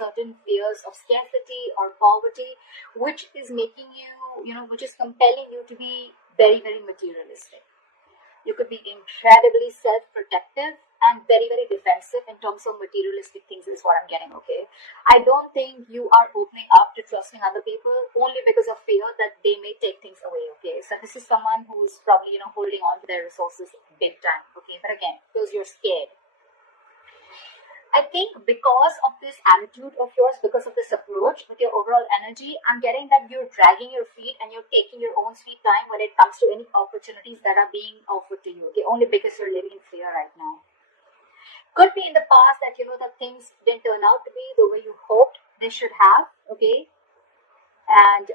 certain fears of scarcity or poverty, which is making you, which is compelling you to be very, very materialistic. You could be incredibly self-protective and very, very defensive in terms of materialistic things is what I'm getting, okay? I don't think you are opening up to trusting other people only because of fear that they may take things away, okay? So this is someone who's probably, holding on to their resources big time, okay? But again, because you're scared. I think because of this attitude of yours, because of this approach with your overall energy, I'm getting that you're dragging your feet and you're taking your own sweet time when it comes to any opportunities that are being offered to you, okay? Only because you're living in fear right now. Could be in the past that, that things didn't turn out to be the way you hoped they should have, okay? And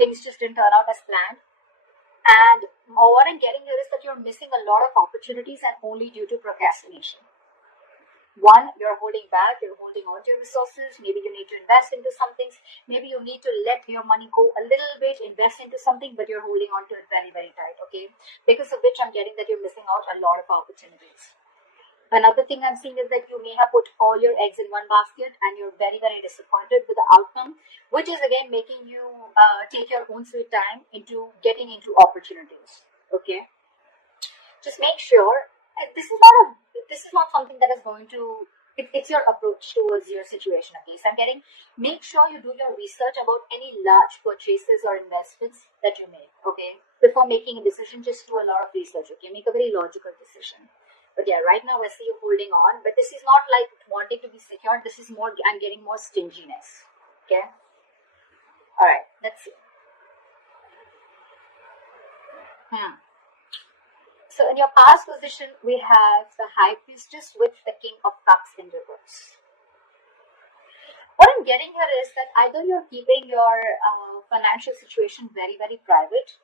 things just didn't turn out as planned. And what I'm getting here is that you're missing a lot of opportunities and only due to procrastination. One, you're holding back, you're holding on to your resources. Maybe you need to invest into some things. Maybe you need to let your money go a little bit, invest into something, but you're holding on to it very, very tight, okay? Because of which I'm getting that you're missing out a lot of opportunities. Another thing I'm seeing is that you may have put all your eggs in one basket and you're very, very disappointed with the outcome, which is again making you take your own sweet time into getting into opportunities, okay? Just make sure this is not something that is going to, it's your approach towards your situation, okay? So I'm getting, make sure you do your research about any large purchases or investments that you make, okay? Before making a decision, just do a lot of research, okay? Make a very logical decision. But yeah, right now I see you holding on, but this is not like wanting to be secure. This is more, I'm getting more stinginess, okay? All right, let's see. So in your past position, we have the High Priestess with the King of Cups in reverse. What I'm getting here is that either you're keeping your financial situation very, very private,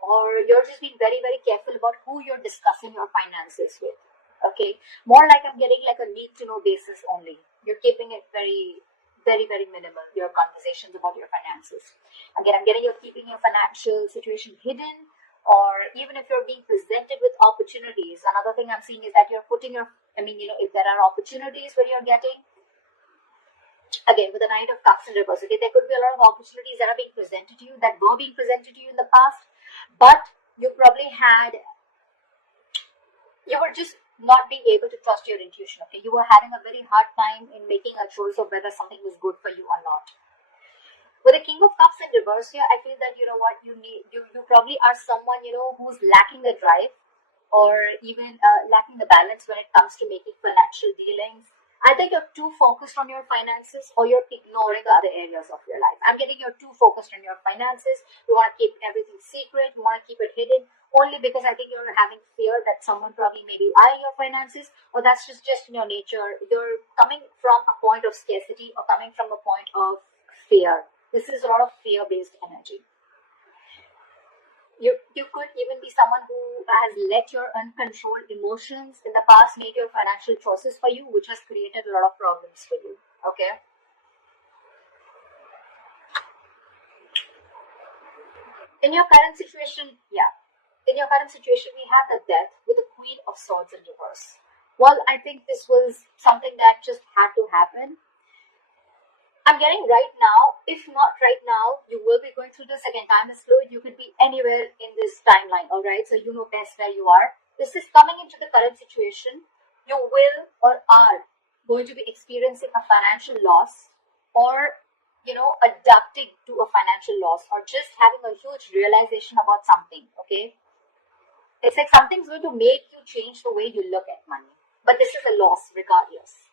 or you're just being very, very careful about who you're discussing your finances with, okay? More like I'm getting like a need-to-know basis only. You're keeping it very, very, very minimal, your conversations about your finances. Again, I'm getting you're keeping your financial situation hidden, or even if you're being presented with opportunities. Another thing I'm seeing is that you're putting your, if there are opportunities where you're getting, again, with the Knight of Cups in reverse, okay, there could be a lot of opportunities that are being presented to you, that were being presented to you in the past, but you probably you were just not being able to trust your intuition, okay? You were having a very hard time in making a choice of whether something was good for you or not. With the King of Cups in reverse here, I feel that, you probably are someone, who's lacking the drive or even lacking the balance when it comes to making financial dealings. I think you're too focused on your finances or you're ignoring the other areas of your life. I'm getting you're too focused on your finances. You want to keep everything secret. You want to keep it hidden only because I think you're having fear that someone probably maybe eyeing your finances, or that's just in your nature. You're coming from a point of scarcity or coming from a point of fear. This is a lot of fear-based energy. You could even be someone who has let your uncontrolled emotions in the past make your financial choices for you, which has created a lot of problems for you, okay? In your current situation, we have the Death with the Queen of Swords in reverse. Well, I think this was something that just had to happen. I'm getting right now, if not right now, you will be going through this again. Time is fluid. You could be anywhere in this timeline, all right? So you know best where you are. This is coming into the current situation. You will or are going to be experiencing a financial loss, or, adapting to a financial loss, or just having a huge realization about something, okay? It's like something's going to make you change the way you look at money. But this is a loss regardless.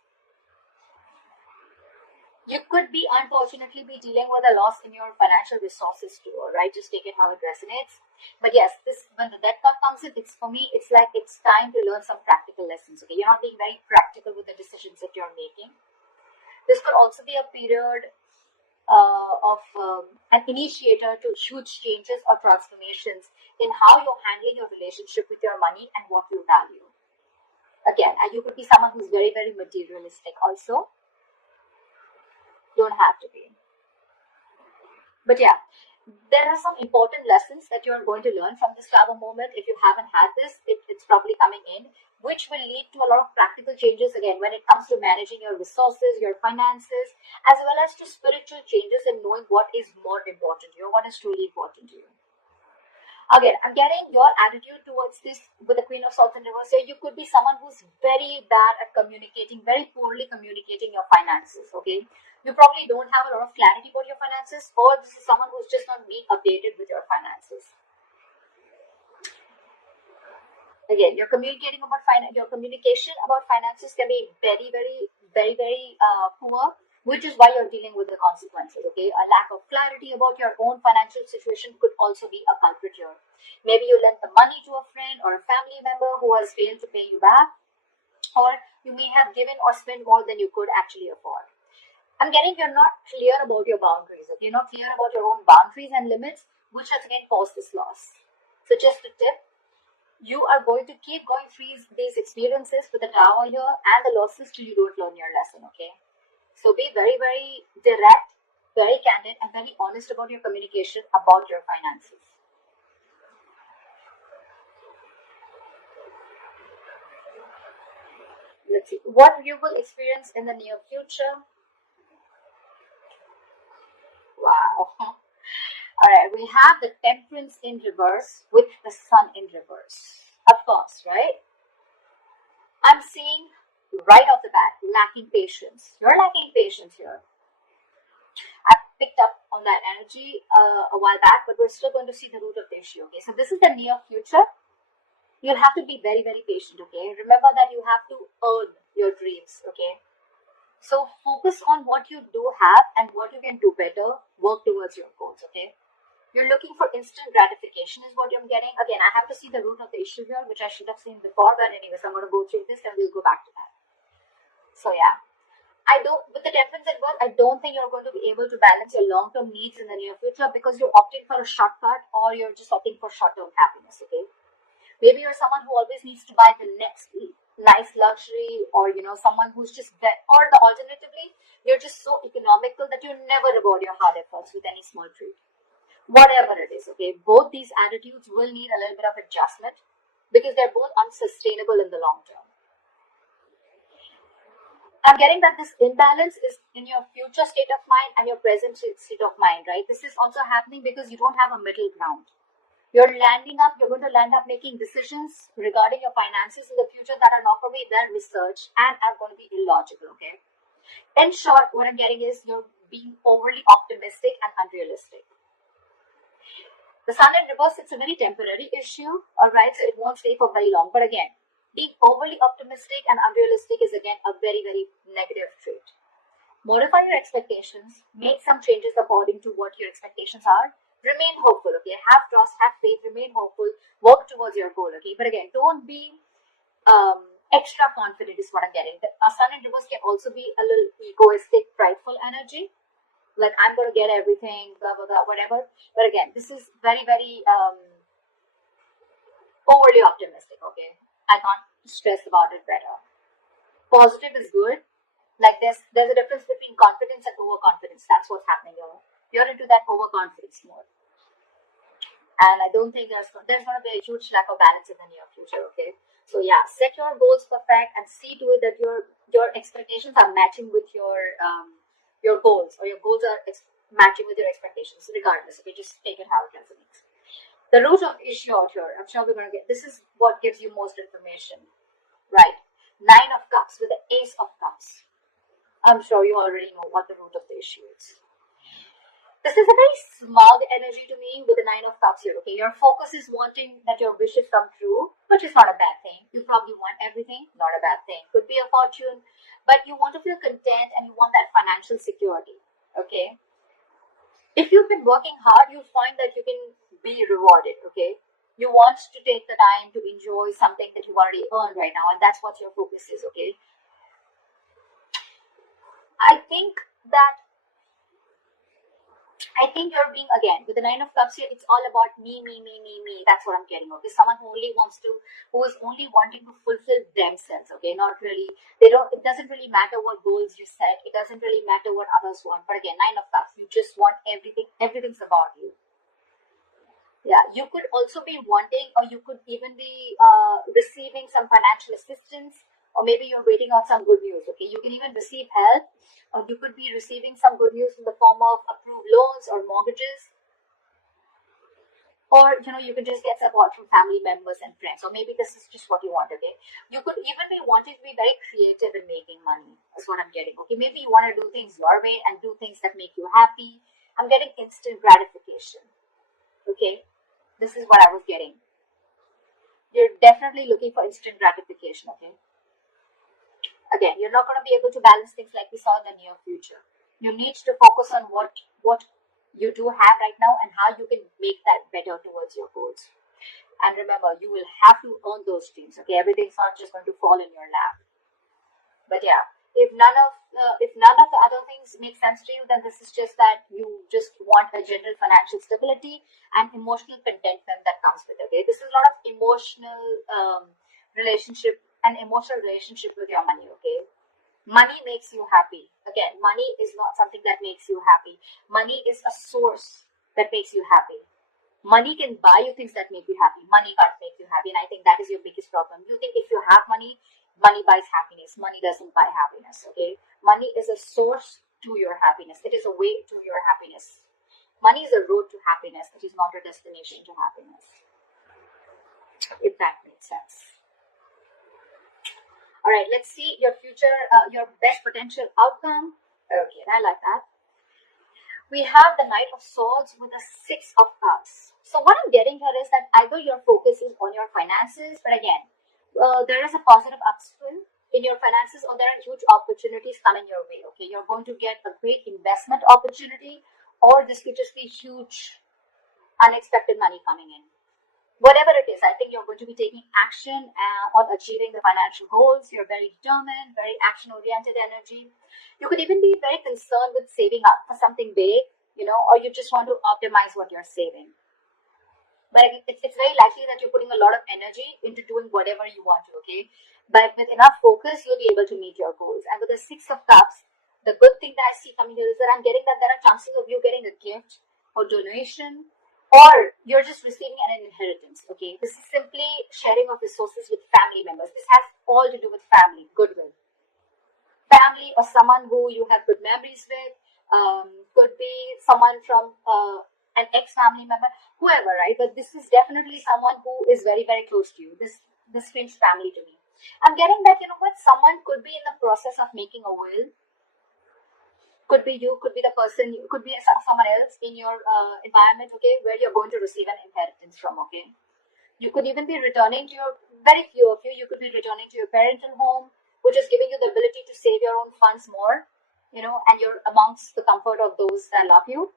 You could be, unfortunately, dealing with a loss in your financial resources too, all right? Just take it how it resonates. But yes, when the Death card comes in, for me, it's like it's time to learn some practical lessons, okay? You're not being very practical with the decisions that you're making. This could also be a period of an initiator to huge changes or transformations in how you're handling your relationship with your money and what you value. Again, you could be someone who's very, very materialistic also. Don't have to be. But yeah, there are some important lessons that you're going to learn from this flower moment. If you haven't had this, it's probably coming in. which will lead to a lot of practical changes again when it comes to managing your resources, your finances, as well as to spiritual changes and knowing what is more important to you, what is truly important to you. Again, I'm getting your attitude towards this with the Queen of Swords in reverse here. You could be someone who's very bad at communicating, very poorly communicating your finances, okay? You probably don't have a lot of clarity about your finances, or this is someone who's just not being updated with your finances. Again, your communication about finances can be very poor, which is why you're dealing with the consequences. Okay, a lack of clarity about your own financial situation could also be a culprit here. Maybe you lent the money to a friend or a family member who has failed to pay you back, or you may have given or spent more than you could actually afford. I'm getting you're not clear about your boundaries. Okay, you're not clear about your own boundaries and limits, which has again caused this loss. So just a tip, you are going to keep going through these experiences with the Tower here and the losses till you don't learn your lesson, okay? So be very direct, very candid, and very honest about your communication about your finances. Let's see what you will experience in the near future. Wow. Alright, we have the Temperance in reverse with the Sun in reverse. Of course, right? I'm seeing right off the bat, lacking patience. You're lacking patience here. I picked up on that energy a while back, but we're still going to see the root of the issue, okay? So this is the near future. You'll have to be very patient, okay? Remember that you have to earn your dreams, okay? So focus on what you do have and what you can do better. Work towards your goals, okay? You're looking for instant gratification is what I'm getting. Again, I have to see the root of the issue here, which I should have seen before. But anyways, I'm going to go through this and we'll go back to that. So yeah, with the Temperance at work, I don't think you're going to be able to balance your long-term needs in the near future because you're opting for a shortcut or you're just opting for short-term happiness, okay? Maybe you're someone who always needs to buy the next nice luxury, or someone who's just or the alternatively, you're just so economical that you never reward your hard efforts with any small treat. Whatever it is, okay, both these attitudes will need a little bit of adjustment because they're both unsustainable in the long term. I'm getting that this imbalance is in your future state of mind and your present state of mind, right? This is also happening because you don't have a middle ground. You're going to land up making decisions regarding your finances in the future that are not going to be well researched and are going to be illogical, okay? In short, what I'm getting is you're being overly optimistic and unrealistic. The Sun in reverse, it's a very temporary issue, alright, so it won't stay for very long. But again, being overly optimistic and unrealistic is again a very negative trait. Modify your expectations, make some changes according to what your expectations are. Remain hopeful, okay? Have trust, have faith, remain hopeful, work towards your goal, okay? But again, don't be extra confident is what I'm getting. A Sun in reverse can also be a little egoistic, prideful energy. Like, I'm going to get everything, blah, blah, blah, whatever. But again, this is very overly optimistic, okay? I can't stress about it better. Positive is good. Like, there's a difference between confidence and overconfidence. That's what's happening here. You're into that overconfidence mode. And I don't think there's going to be a huge lack of balance in the near future, okay? So yeah, set your goals perfect and see to it that your expectations are matching with your goals, or your goals are matching with your expectations, regardless. Okay, just take it how it resonates. The root of the issue out here, I'm sure we're going to get, this is what gives you most information, right? 9 of Cups with the Ace of Cups. I'm sure you already know what the root of the issue is. This is a very smug energy to me with the 9 of Cups here, okay? Your focus is wanting that your wishes come true, which is not a bad thing. You probably want everything, not a bad thing. Could be a fortune, but you want to feel content and you want that financial security, okay? If you've been working hard, you'll find that you can be rewarded, okay? You want to take the time to enjoy something that you've already earned right now, and that's what your focus is, okay? I think you're being, again, with the 9 of Cups here, it's all about me. That's what I'm getting, okay? Someone who is only wanting to fulfill themselves, okay? Not really, it doesn't really matter what goals you set. It doesn't really matter what others want. But again, 9 of Cups, you just want everything. Everything's about you. Yeah, you could also be wanting, or you could even be receiving some financial assistance, or maybe you're waiting on some good news. Okay, you can even receive help, or you could be receiving some good news in the form of approved loans or mortgages, or you can just get support from family members and friends, or maybe this is just what you want. Okay, you could even be wanting to be very creative in making money. That's what I'm getting. Okay, maybe you want to do things your way and do things that make you happy. I'm getting instant gratification. Okay, this is what I was getting. You're definitely looking for instant gratification. Okay, again, you're not going to be able to balance things like we saw in the near future. You need to focus on what you do have right now and how you can make that better towards your goals. And remember, you will have to earn those dreams. Okay, everything's not just going to fall in your lap. But yeah, if none of the other things make sense to you, then this is just that you just want a general financial stability and emotional contentment that comes with it. Okay, this is a lot of emotional relationship and emotional relationship with your money. Okay, money makes you happy. Again, money is not something that makes you happy. Money is a source that makes you happy. Money can buy you things that make you happy. Money can't make you happy. And I think that is your biggest problem. You think if you have money, money buys happiness. Money doesn't buy happiness. Okay. Money is a source to your happiness. It is a way to your happiness. Money is a road to happiness. It is not a destination to happiness. If that makes sense. All right. Let's see your future, your best potential outcome. Okay. I like that. We have the Knight of Swords with the Six of Cups. So what I'm getting here is that either your focus is on your finances, but again, there is a positive upswing in your finances, or there are huge opportunities coming your way. Okay, you're going to get a great investment opportunity, or this could just be huge unexpected money coming in. Whatever it is, I think you're going to be taking action on achieving the financial goals. You're very determined, very action-oriented energy. You could even be very concerned with saving up for something big, or you just want to optimize what you're saving. But it's very likely that you're putting a lot of energy into doing whatever you want to, okay? But with enough focus, you'll be able to meet your goals. And with the Six of Cups, the good thing that I see coming here is that I'm getting that there are chances of you getting a gift or donation, or you're just receiving an inheritance. Okay, this is simply sharing of resources with family members. This has all to do with family, goodwill. Family or someone who you have good memories with, could be someone from an ex-family member, whoever, right? But this is definitely someone who is very, very close to you. This screams family to me. I'm getting that, someone could be in the process of making a will. Could be you, could be the person, could be someone else in your environment, okay, where you're going to receive an inheritance from, okay. You could even be returning to very few of you could be returning to your parental home, which is giving you the ability to save your own funds more, and you're amongst the comfort of those that love you.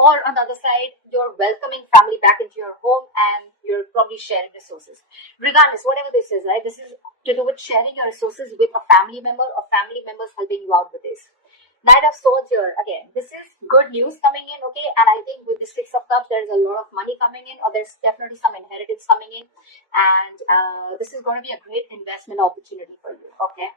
Or on the other side, you're welcoming family back into your home and you're probably sharing resources. Regardless, whatever this is, right? This is to do with sharing your resources with a family member or family members helping you out with this. Knight of Swords here, again, this is good news coming in, okay? And I think with the Six of Cups, there is a lot of money coming in, or there's definitely some inheritance coming in. And this is going to be a great investment opportunity for you, okay?